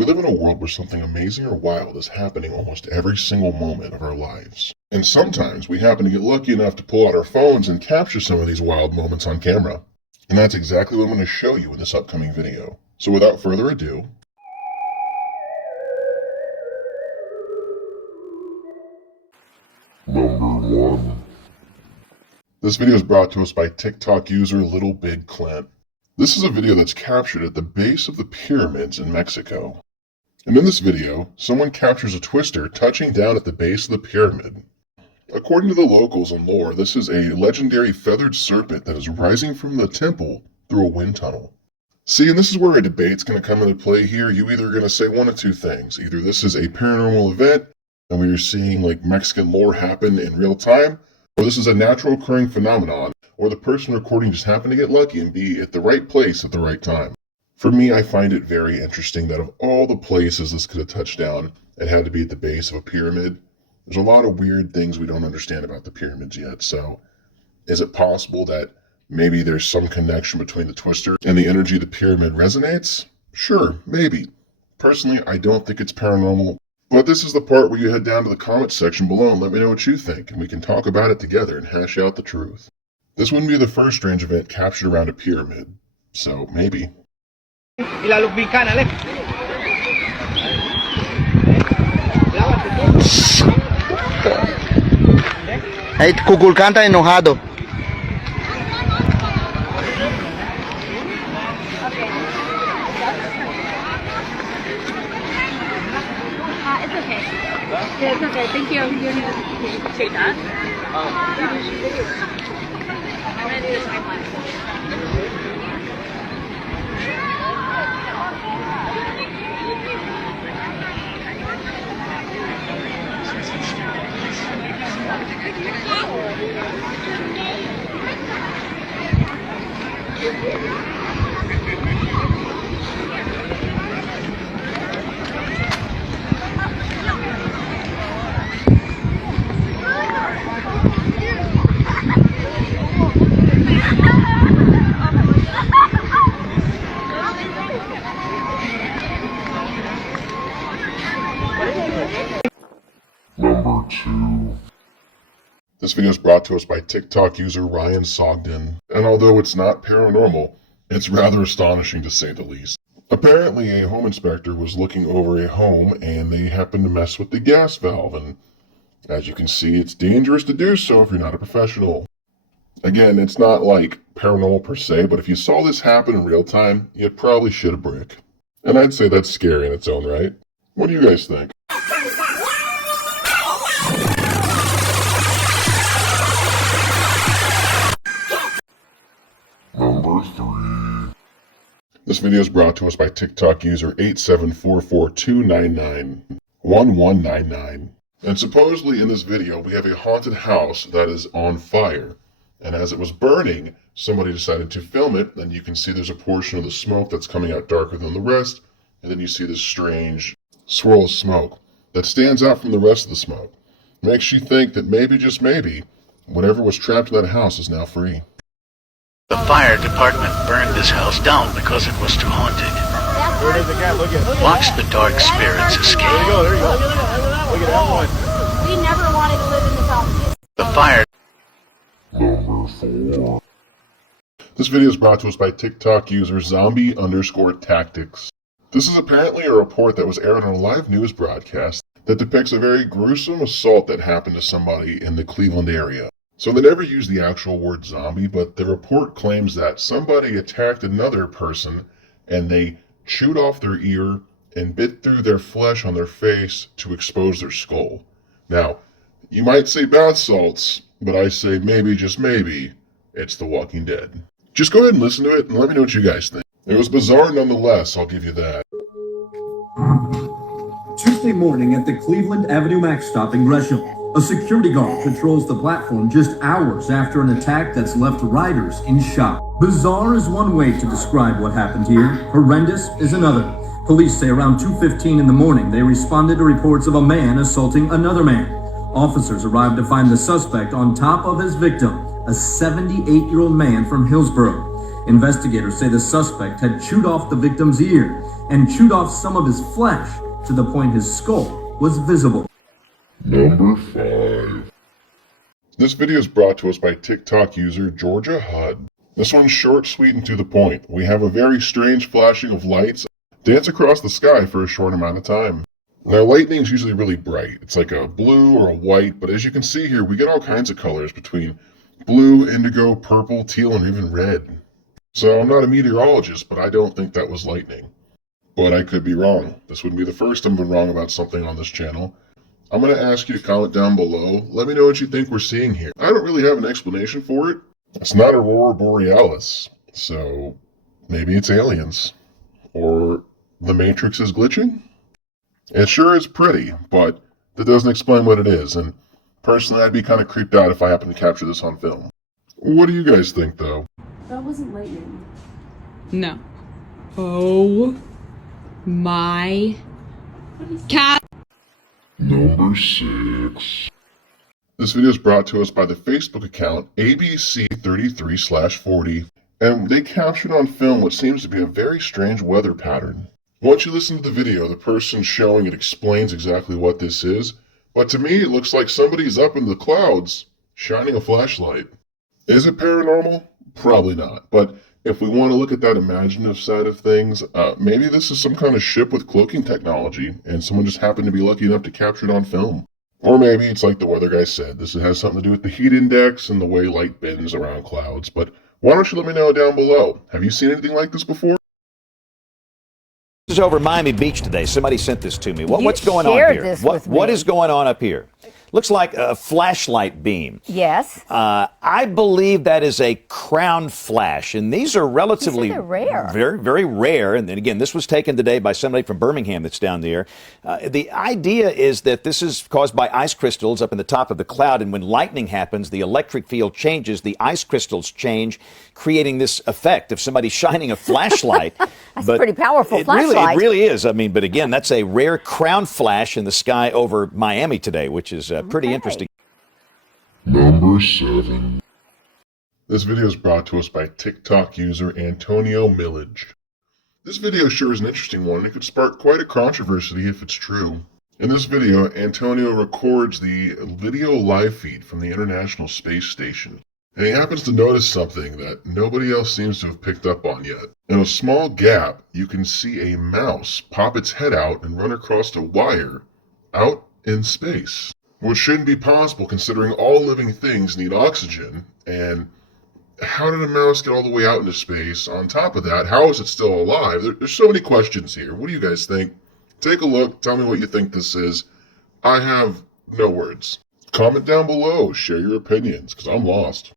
We live in a world where something amazing or wild is happening almost every single moment of our lives. And sometimes we happen to get lucky enough to pull out our phones and capture some of these wild moments on camera. And that's exactly what I'm going to show you in this upcoming video. So without further ado, Number 1. This video is brought to us by TikTok user Little Big Clint. This is a video that's captured at the base of the pyramids in Mexico. And in this video, someone captures a twister touching down at the base of the pyramid. According to the locals and lore, this is a legendary feathered serpent that is rising from the temple through a wind tunnel. See, and this is where a debate's going to come into play here. You either going to say one of two things. Either this is a paranormal event, and we are seeing like Mexican lore happen in real time, or this is a natural occurring phenomenon, or the person recording just happened to get lucky and be at the right place at the right time. For me, I find it very interesting that of all the places this could have touched down, it had to be at the base of a pyramid. There's a lot of weird things we don't understand about the pyramids yet, so is it possible that maybe there's some connection between the twister and the energy of the pyramid resonates? Sure, maybe. Personally, I don't think it's paranormal, but this is the part where you head down to the comments section below and let me know what you think, and we can talk about it together and hash out the truth. This wouldn't be the first strange event captured around a pyramid, so maybe. Ahí Cuculcán está enojado. It's okay. Yeah, it's okay. Thank you. You need to take that. I'm going to do the same one. Number 2. This video is brought to us by TikTok user Ryan Sogden, and although it's not paranormal, it's rather astonishing to say the least. Apparently, a home inspector was looking over a home and they happened to mess with the gas valve, and as you can see, it's dangerous to do so if you're not a professional. Again, it's not like paranormal per se, but if you saw this happen in real time, you'd probably shit a brick. And I'd say that's scary in its own right. What do you guys think? Number 3. This video is brought to us by TikTok user 874429911199. And supposedly in this video, we have a haunted house that is on fire. And as it was burning, somebody decided to film it, and you can see there's a portion of the smoke that's coming out darker than the rest, and then you see this strange swirl of smoke that stands out from the rest of the smoke. Makes you think that maybe, just maybe, whatever was trapped in that house is now free. The fire department burned this house down because it was too haunted. Where does it get? Look at it. Watch the dark spirits escape. There you go, there you go. Look at that one. We never wanted to live in this house. The fire. Number 4. This video is brought to us by TikTok user zombie_tactics. This is apparently a report that was aired on a live news broadcast that depicts a very gruesome assault that happened to somebody in the Cleveland area. So they never use the actual word zombie, but the report claims that somebody attacked another person and they chewed off their ear and bit through their flesh on their face to expose their skull. Now, you might say bath salts, but I say maybe, just maybe, it's The Walking Dead. Just go ahead and listen to it and let me know what you guys think. It was bizarre nonetheless, I'll give you that. Tuesday morning at the Cleveland Avenue Max stop in Gresham, a security guard patrols the platform just hours after an attack that's left riders in shock. Bizarre is one way to describe what happened here. Horrendous is another. Police say around 2:15 in the morning they responded to reports of a man assaulting another man. Officers arrived to find the suspect on top of his victim, a 78-year-old man from Hillsborough. Investigators say the suspect had chewed off the victim's ear and chewed off some of his flesh to the point his skull was visible. Number 5. This video is brought to us by TikTok user Georgia Hud. This one's short, sweet, and to the point. We have a very strange flashing of lights dance across the sky for a short amount of time. Now, lightning is usually really bright. It's like a blue or a white, but as you can see here, we get all kinds of colors between blue, indigo, purple, teal, and even red. So I'm not a meteorologist, but I don't think that was lightning. But I could be wrong. This wouldn't be the first time I've been wrong about something on this channel. I'm going to ask you to comment down below. Let me know what you think we're seeing here. I don't really have an explanation for it. It's not Aurora Borealis, so maybe it's aliens. Or the Matrix is glitching? It sure is pretty, but that doesn't explain what it is, and personally I'd be kind of creeped out if I happened to capture this on film. What do you guys think, though? That wasn't lightning. No. Oh my cat. Number 6. This video is brought to us by the Facebook account ABC33/40, and they captured on film what seems to be a very strange weather pattern. Once you listen to the video, the person showing it explains exactly what this is, but to me it looks like somebody's up in the clouds shining a flashlight. Is it paranormal? Probably not, but if we want to look at that imaginative side of things, maybe this is some kind of ship with cloaking technology, and someone just happened to be lucky enough to capture it on film. Or maybe it's like the weather guy said, this has something to do with the heat index and the way light bends around clouds, but why don't you let me know down below? Have you seen anything like this before? This is over Miami Beach today. Somebody sent this to me. What's going on here? What is going on up here? Looks like a flashlight beam. Yes. I believe that is a crown flash, and these are relatively rare. Very, very rare. And then again, this was taken today by somebody from Birmingham that's down there. The idea is that this is caused by ice crystals up in the top of the cloud, and when lightning happens, the electric field changes, the ice crystals change, creating this effect of somebody shining a flashlight. That's a pretty powerful It flashlight. really is. I mean, but again, that's a rare crown flash in the sky over Miami today, which is pretty interesting. Number 7. This video is brought to us by TikTok user Antonio Millage. This video sure is an interesting one, and it could spark quite a controversy if it's true. In this video, Antonio records the video live feed from the International Space Station. And he happens to notice something that nobody else seems to have picked up on yet. In a small gap, you can see a mouse pop its head out and run across a wire out in space. Which shouldn't be possible considering all living things need oxygen. And how did a mouse get all the way out into space? On top of that, how is it still alive? There's so many questions here. What do you guys think? Take a look. Tell me what you think this is. I have no words. Comment down below. Share your opinions, because I'm lost.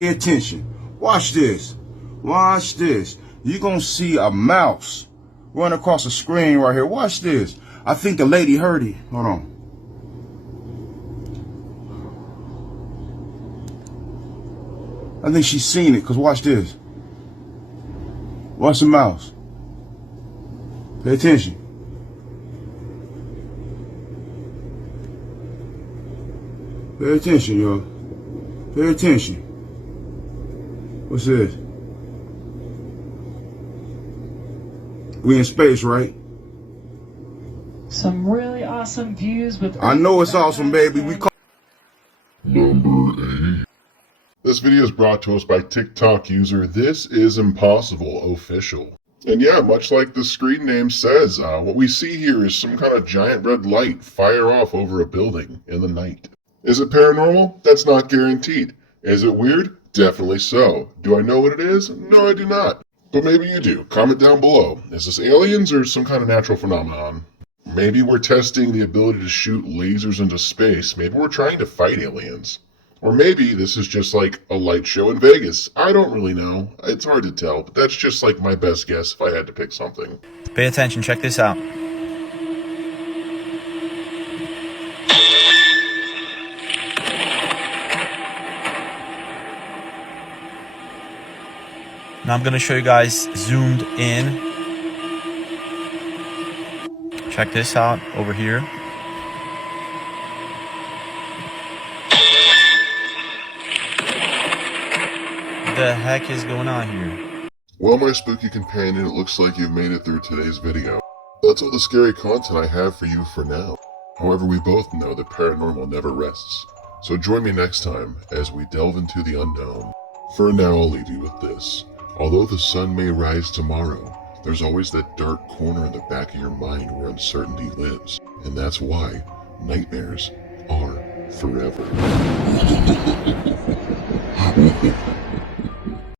Pay attention. Watch this. Watch this. You're going to see a mouse run across the screen right here. Watch this. I think the lady heard it. Hold on. I think she's seen it, because watch this. Watch the mouse. Pay attention. Pay attention, y'all. Pay attention. What's this? We in space, right? Some really awesome views with... I know it's awesome, baby. We call... Number 8. This video is brought to us by TikTok user This Is Impossible Official. And yeah, much like the screen name says, what we see here is some kind of giant red light fire off over a building in the night. Is it paranormal? That's not guaranteed. Is it weird? Definitely so. Do I know what it is? No, I do not. But maybe you do. Comment down below. Is this aliens or some kind of natural phenomenon? Maybe we're testing the ability to shoot lasers into space. Maybe we're trying to fight aliens. Or maybe this is just like a light show in Vegas. I don't really know. It's hard to tell, but that's just like my best guess if I had to pick something. Pay attention, check this out. Now I'm going to show you guys zoomed in. Check this out over here. What the heck is going on here? Well, my spooky companion, it looks like you've made it through today's video. That's all the scary content I have for you for now. However, we both know that paranormal never rests. So join me next time as we delve into the unknown. For now, I'll leave you with this. Although the sun may rise tomorrow, there's always that dark corner in the back of your mind where uncertainty lives. And that's why nightmares are forever.